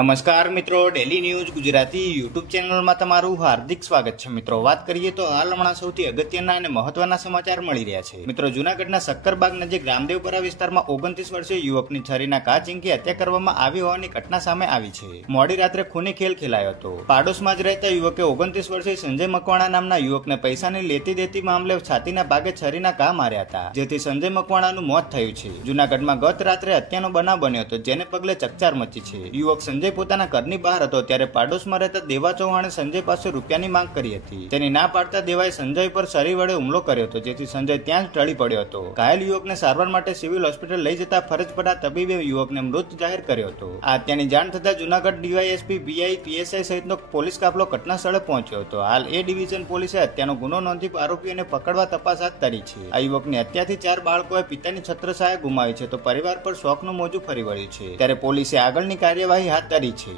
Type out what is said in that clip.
નમસ્કાર મિત્રો, daily news Gujarati YouTube ચેનલમાં તમારું હાર્દિક સ્વાગત છે। મિત્રો વાત કરીએ તો હાલ હમણાં સૌથી અગત્યના અને મહત્વના સમાચાર મળી રહ્યા છે। મિત્રો જૂનાગઢના સક્કરબાગ નજીક રામદેવપરા વિસ્તારમાં 29 વર્ષીય યુવકની છરીના ઘા ઝીંકી હત્યા કરવામાં આવી હોવાની ઘટના સામે આવી છે। મોડી રાત્રે ખૂની ખેલ ખેલાયો હતો। પાડોશમાં જ રહેતા યુવકે 29 વર્ષીય સંજય મકવાણા નામના યુવકને પૈસાની લેતી દેતી મામલે છાતીના ભાગે છરીના ઘા માર્યા હતા, જેથી સંજય મકવાણાનું મોત થયું છે। જૂનાગઢમાં ગત રાત્રે હત્યાનો બનાવ બન્યો હતો, જેને પગલે ચકચાર મચી છે। યુવક સંજય પોતાના ઘરની બહાર હતો ત્યારે પાડોશમાં રહેતા દેવા ચૌહાણે સંજય પાસે રૂપિયાની માંગ કરી હતી। તેની ના પાડતા દેવાએ સંજય પર છરી વડે હુમલો કર્યો હતો, જેથી સંજય ત્યાં જ ટળી પડ્યો હતો। ઘાયલ યુવકને સારવાર માટે સિવિલ હોસ્પિટલ લઈ જતા ફરજ પડા તબીબે યુવકને મૃત જાહેર કર્યો હતો। આ હત્યાની જાણ થતા જૂનાગઢ ડીવાયએસપી, પીઆઈ, પીએસઆઈ સહિતનો પોલીસ કાફલો ઘટના સ્થળે પહોંચ્યો હતો। હાલ એ ડિવિઝન પોલીસે હત્યાનો ગુનો નોંધી આરોપીઓને પકડવા તપાસ હાથ ધરી છે। આ યુવકની હત્યાથી 4 બાળકોએ પિતાની છત્રછાયા ગુમાવી છે, તો પરિવાર પર શોકનું મોજું ફરી વળ્યું છે, ત્યારે પોલીસે આગળની કાર્યવાહી હાથ ધરી છે।